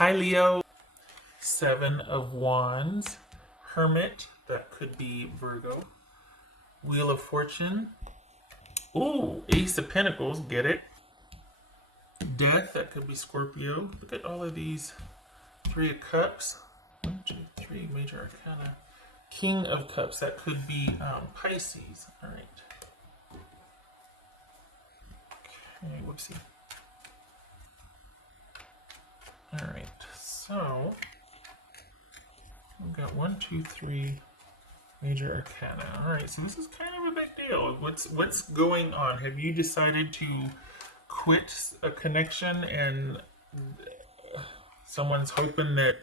Hi Leo. Seven of Wands. Hermit, that could be Virgo. Wheel of Fortune. Ooh, Ace of Pentacles, get it. Death, that could be Scorpio. Look at all of these. Three of Cups. 1, 2, 3, major arcana. King of Cups, that could be Pisces. All right. Okay, whoopsie. All right, so we've got 1, 2, 3 major arcana. All right, so this is kind of a big deal. What's going on? Have you decided to quit a connection and someone's hoping that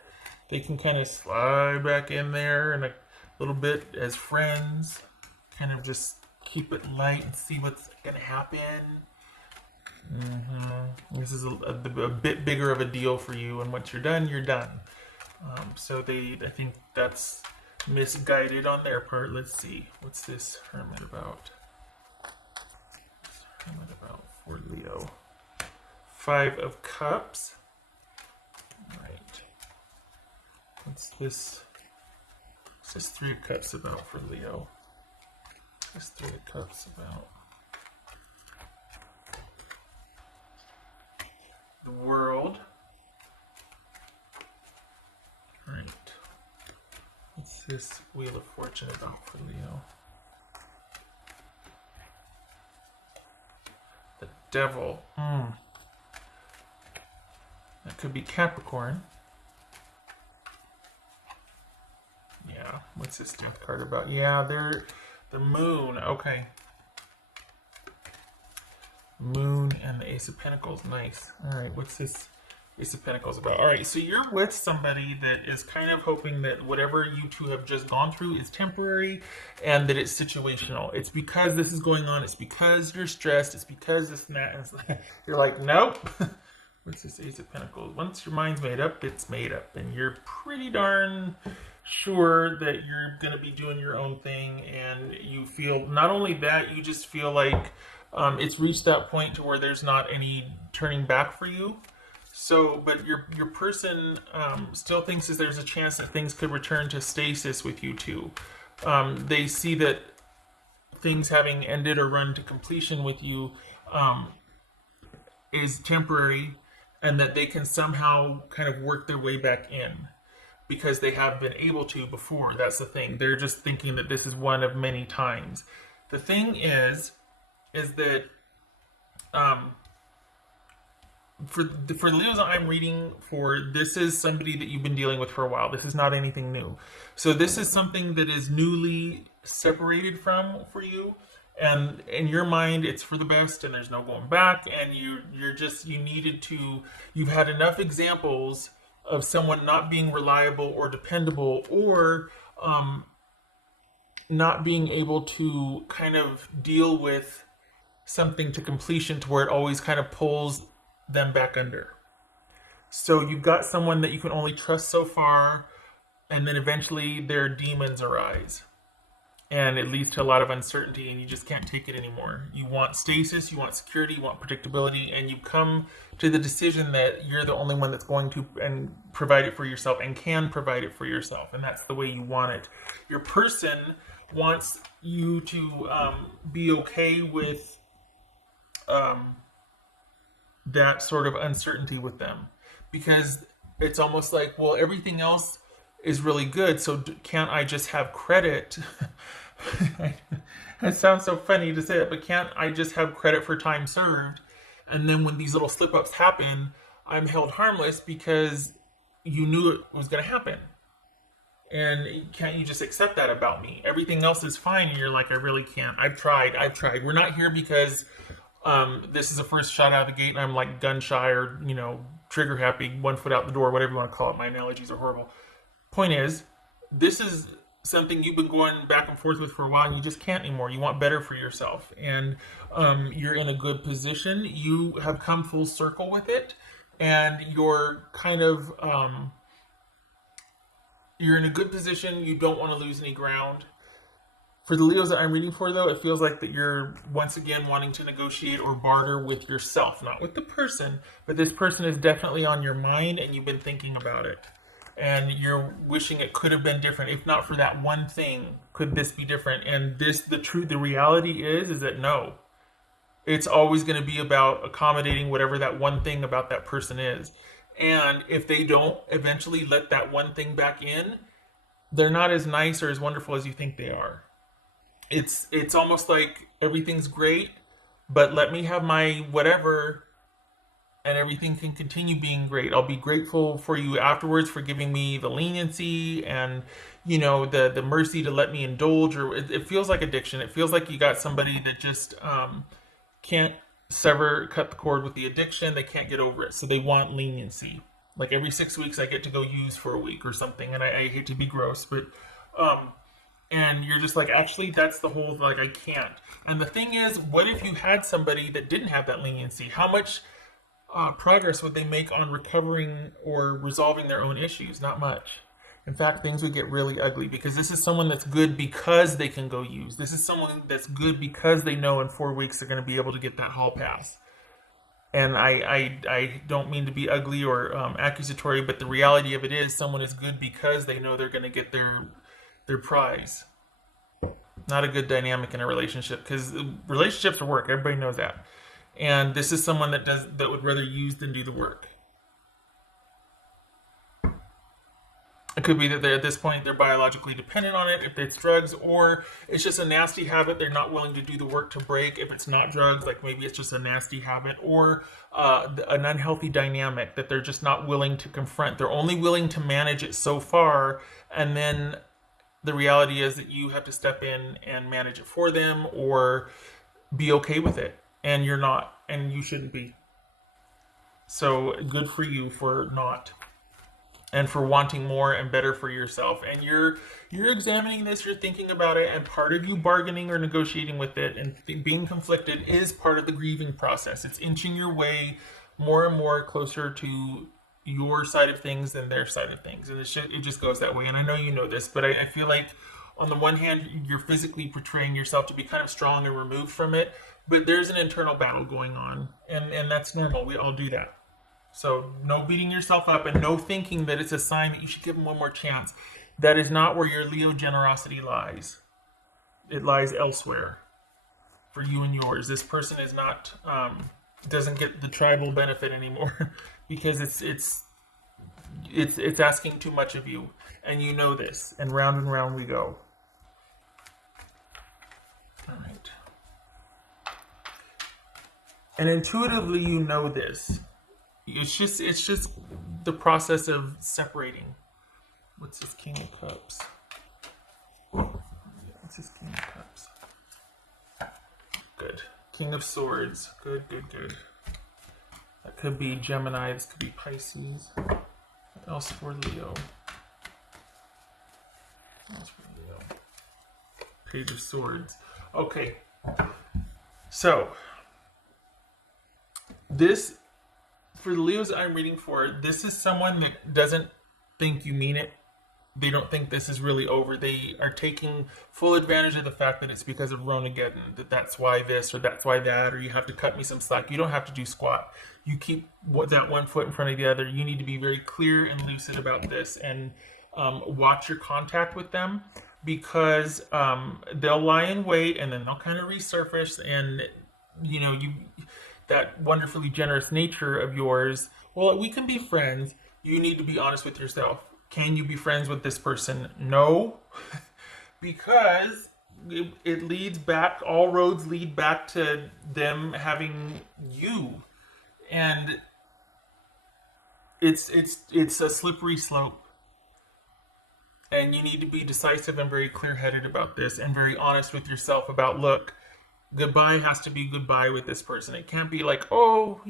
they can kind of slide back in there and a little bit as friends, kind of just keep it light and see what's gonna happen? This is a bit bigger of a deal for you, and once you're done, you're done. So I think that's misguided on their part. Let's see, what's this Hermit about? What's Hermit about for Leo? 5 of Cups. Right. What's this? What's this 3 of Cups about for Leo? What's 3 of Cups about? The World. Right. What's this Wheel of Fortune about for Leo? The Devil. That could be Capricorn. Yeah. What's this Death card about? Yeah, they're the Moon. Okay. Moon and the Ace of Pentacles. Nice. All right, what's this Ace of Pentacles about? All right, so you're with somebody that is kind of hoping that whatever you two have just gone through is temporary and that it's situational. It's because this is going on. It's because you're stressed. It's because this and that. And you're like, nope. What's this Ace of Pentacles? Once your mind's made up, it's made up. And you're pretty darn sure that you're going to be doing your own thing. And you feel, not only that, you just feel like it's reached that point to where there's not any turning back for you. So, but your person still thinks that there's a chance that things could return to stasis with you too. They see that things having ended or run to completion with you is temporary, and that they can somehow kind of work their way back in because they have been able to before. That's the thing. They're just thinking that this is one of many times. The thing is that for the Leos I'm reading for, this is somebody that you've been dealing with for a while. This is not anything new. So this is something that is newly separated from for you, and in your mind it's for the best and there's no going back, and you've had enough examples of someone not being reliable or dependable, or not being able to kind of deal with something to completion to where it always kind of pulls them back under. So you've got someone that you can only trust so far, and then eventually their demons arise. And it leads to a lot of uncertainty, and you just can't take it anymore. You want stasis, you want security, you want predictability, and you come to the decision that you're the only one that's going to and provide it for yourself and can provide it for yourself, and that's the way you want it. Your person wants you to be okay with that sort of uncertainty with them, because it's almost like, well, everything else is really good, so can't I just have credit? It sounds so funny to say it, but can't I just have credit for time served? And then when these little slip-ups happen, I'm held harmless because you knew it was going to happen. And can't you just accept that about me? Everything else is fine, and you're like, I really can't. I've tried. We're not here because this is the first shot out of the gate and I'm like gun shy or, trigger happy, 1 foot out the door, whatever you want to call it. My analogies are horrible. Point is, this is something you've been going back and forth with for a while, and you just can't anymore. You want better for yourself, and you're in a good position. You have come full circle with it, and you're kind of you're in a good position. You don't want to lose any ground. For the Leos that I'm reading for, though, it feels like that you're once again wanting to negotiate or barter with yourself, not with the person, but this person is definitely on your mind and you've been thinking about it. And you're wishing it could have been different. If not for that one thing, could this be different? And the reality is that no. It's always going to be about accommodating whatever that one thing about that person is. And if they don't eventually let that one thing back in, they're not as nice or as wonderful as you think they are. It's almost like everything's great, but let me have my whatever and everything can continue being great. I'll be grateful for you afterwards for giving me the leniency and the mercy to let me indulge. Or it feels like addiction. It feels like you got somebody that just can't cut the cord with the addiction. They can't get over it, so they want leniency. Like every 6 weeks, I get to go use for a week or something, and I hate to be gross, but and you're just like, actually, that's the whole, like, I can't. And the thing is, what if you had somebody that didn't have that leniency? How much progress would they make on recovering or resolving their own issues? Not much. In fact, things would get really ugly because this is someone that's good because they can go use. This is someone that's good because they know in 4 weeks they're going to be able to get that hall pass. And I don't mean to be ugly or accusatory, but the reality of it is someone is good because they know they're going to get their prize. Not a good dynamic in a relationship because relationships are work. Everybody knows that. And this is someone that would rather use than do the work. It could be that at this point they're biologically dependent on it, if it's drugs, or it's just a nasty habit they're not willing to do the work to break. If it's not drugs, like maybe it's just a nasty habit, or an unhealthy dynamic that they're just not willing to confront. They're only willing to manage it so far, and then the reality is that you have to step in and manage it for them or be okay with it. And you're not, and you shouldn't be. So good for you for not. And for wanting more and better for yourself. And you're examining this, you're thinking about it, and part of you bargaining or negotiating with it and being conflicted is part of the grieving process. It's inching your way more and more closer to your side of things than their side of things. And it just goes that way. And I know you know this, but I feel like on the one hand, you're physically portraying yourself to be kind of strong and removed from it, but there's an internal battle going on. And that's normal. We all do that. So no beating yourself up and no thinking that it's a sign that you should give them one more chance. That is not where your Leo generosity lies. It lies elsewhere for you and yours. This person is not, doesn't get the tribal benefit anymore because it's asking too much of you. And you know this. And round we go. All right. And intuitively you know this. It's just the process of separating. What's this King of Cups? What's this King of Cups? Good. King of Swords. Good. That could be Gemini. This could be Pisces. What else for Leo? Page of Swords. Okay. So, this... For the Leos I'm reading for, this is someone that doesn't think you mean it. They don't think this is really over. They are taking full advantage of the fact that it's because of Ronageddon, that's why this or that's why that, or you have to cut me some slack. You don't have to do squat. You keep that one foot in front of the other. You need to be very clear and lucid about this and watch your contact with them because they'll lie in wait and then they'll kind of resurface and, that wonderfully generous nature of yours. Well, we can be friends. You need to be honest with yourself. Can you be friends with this person? No, because it leads back. All roads lead back to them having you, and it's a slippery slope. And you need to be decisive and very clear-headed about this, and very honest with yourself about, look. Goodbye has to be goodbye with this person. It can't be like, oh,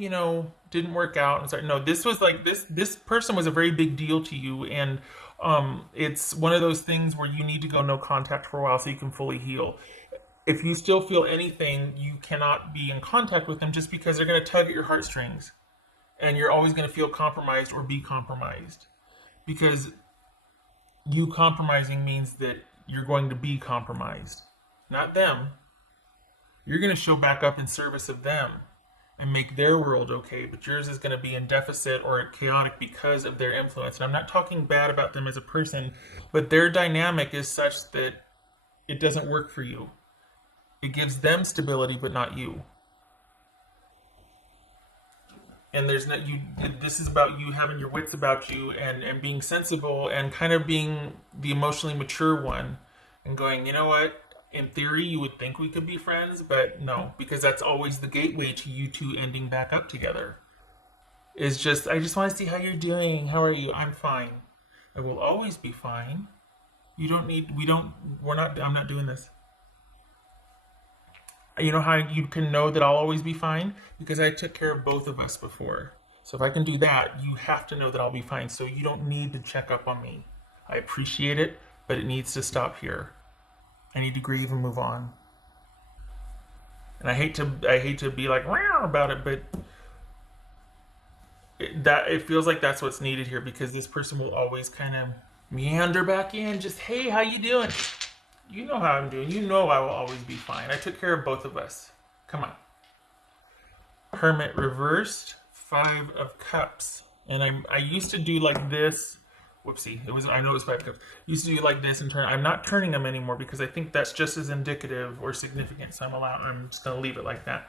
didn't work out. And sorry. No, this was like this person was a very big deal to you. And it's one of those things where you need to go no contact for a while so you can fully heal. If you still feel anything, you cannot be in contact with them just because they're going to tug at your heartstrings. And you're always going to feel compromised or be compromised. Because you compromising means that you're going to be compromised. not them. You're going to show back up in service of them and make their world okay, but yours is going to be in deficit or chaotic because of their influence. And I'm not talking bad about them as a person, but their dynamic is such that it doesn't work for you. It gives them stability, but not you. And there's not you. This is about you having your wits about you and being sensible and kind of being the emotionally mature one and going, you know what? In theory, you would think we could be friends, but no, because that's always the gateway to you two ending back up together. Is just, I just want to see how you're doing. How are you? I'm fine. I will always be fine. You don't need, we don't, we're not, I'm not doing this. You know how you can know that I'll always be fine? Because I took care of both of us before. So if I can do that, you have to know that I'll be fine. So you don't need to check up on me. I appreciate it, but it needs to stop here. I need to grieve and move on. And I hate to be like "Meow" about it, but it feels like that's what's needed here because this person will always kind of meander back in. Just hey, how you doing? You know how I'm doing. You know I will always be fine. I took care of both of us. Come on. Hermit reversed, 5 of Cups, and I used to do like this. Whoopsie, I know it was 5 Cups. Used to do like this and turn. I'm not turning them anymore because I think that's just as indicative or significant. So I'm just gonna leave it like that.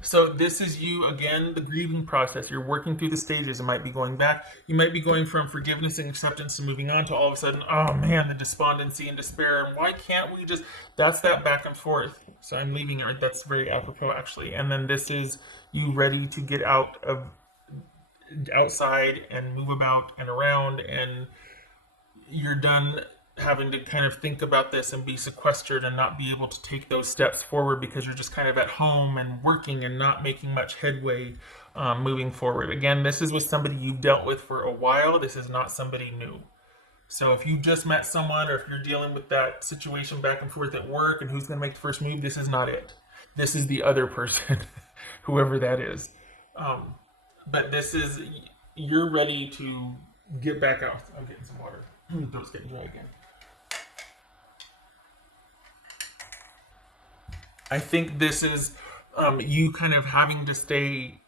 So this is you again, the grieving process. You're working through the stages. It might be going back. You might be going from forgiveness and acceptance to moving on to all of a sudden, oh man, the despondency and despair. And why can't we just? That's that back and forth. So I'm leaving it. That's very apropos actually. And then this is you ready to get outside and move about and around, and you're done having to kind of think about this and be sequestered and not be able to take those steps forward because you're just kind of at home and working and not making much headway moving forward. Again, this is with somebody you've dealt with for a while. This is not somebody new. So if you just met someone or if you're dealing with that situation back and forth at work and who's going to make the first move, this is not it. This is the other person, whoever that is. But this is, you're ready to get back out. I'm getting some water. Throat's getting dry again. I think this is you kind of having to stay,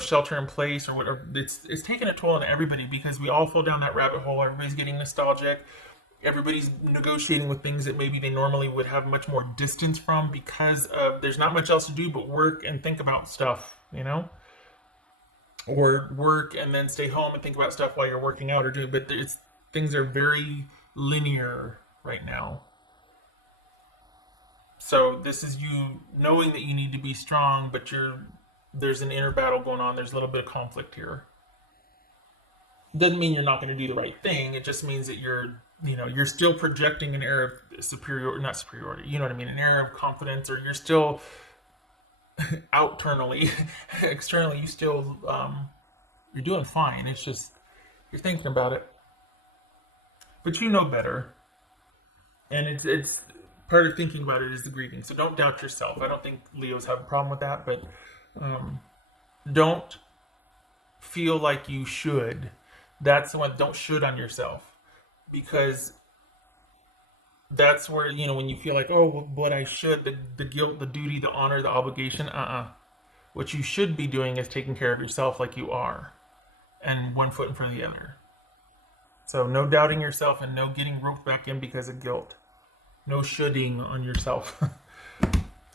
shelter in place or whatever. It's taking a toll on everybody because we all fall down that rabbit hole. Everybody's getting nostalgic. Everybody's negotiating with things that maybe they normally would have much more distance from because there's not much else to do but work and think about stuff, or work and then stay home and think about stuff while you're working out or doing. But things are very linear right now. So this is you knowing that you need to be strong, but there's an inner battle going on. There's a little bit of conflict here. Doesn't mean you're not going to do the right thing. It just means that you're still projecting an air of not superiority. You know what I mean? An air of confidence, or you're still externally, you still, you're doing fine. It's just, you're thinking about it, but you know better. And it's part of thinking about it is the grieving. So don't doubt yourself. I don't think Leos have a problem with that, but don't feel like you should. That's the one. Don't should on yourself, because that's where when you feel like, oh, but I should, the guilt, the duty, the honor, the obligation. What you should be doing is taking care of yourself like you are, and one foot in front of the other. So no doubting yourself and no getting roped back in because of guilt. No shoulding on yourself.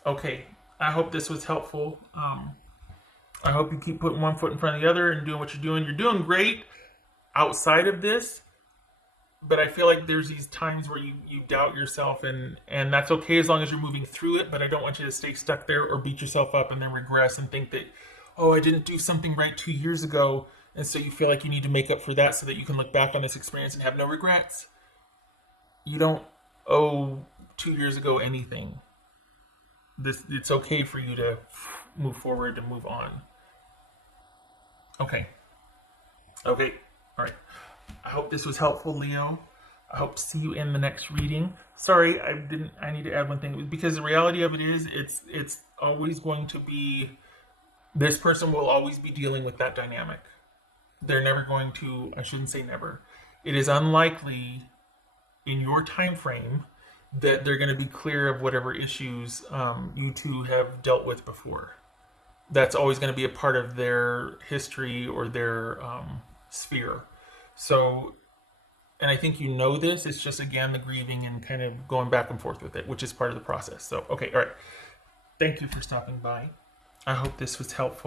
Okay, I hope this was helpful. I hope you keep putting one foot in front of the other and doing what you're doing. You're doing great outside of this, but I feel like there's these times where you doubt yourself, and that's okay as long as you're moving through it, but I don't want you to stay stuck there or beat yourself up and then regress and think that, oh, I didn't do something right 2 years ago, and so you feel like you need to make up for that so that you can look back on this experience and have no regrets. You don't owe 2 years ago anything. It's okay for you to move forward and move on. Okay. All right. I hope this was helpful, Leo. I hope to see you in the next reading. Sorry, I need to add one thing, because the reality of it is it's always going to be, this person will always be dealing with that dynamic. They're never going to, I shouldn't say never. It is unlikely in your time frame that they're going to be clear of whatever issues you two have dealt with before. That's always going to be a part of their history or their sphere. So, and I think you know this, it's just again the grieving and kind of going back and forth with it, which is part of the process. So, okay, all right. Thank you for stopping by. I hope this was helpful.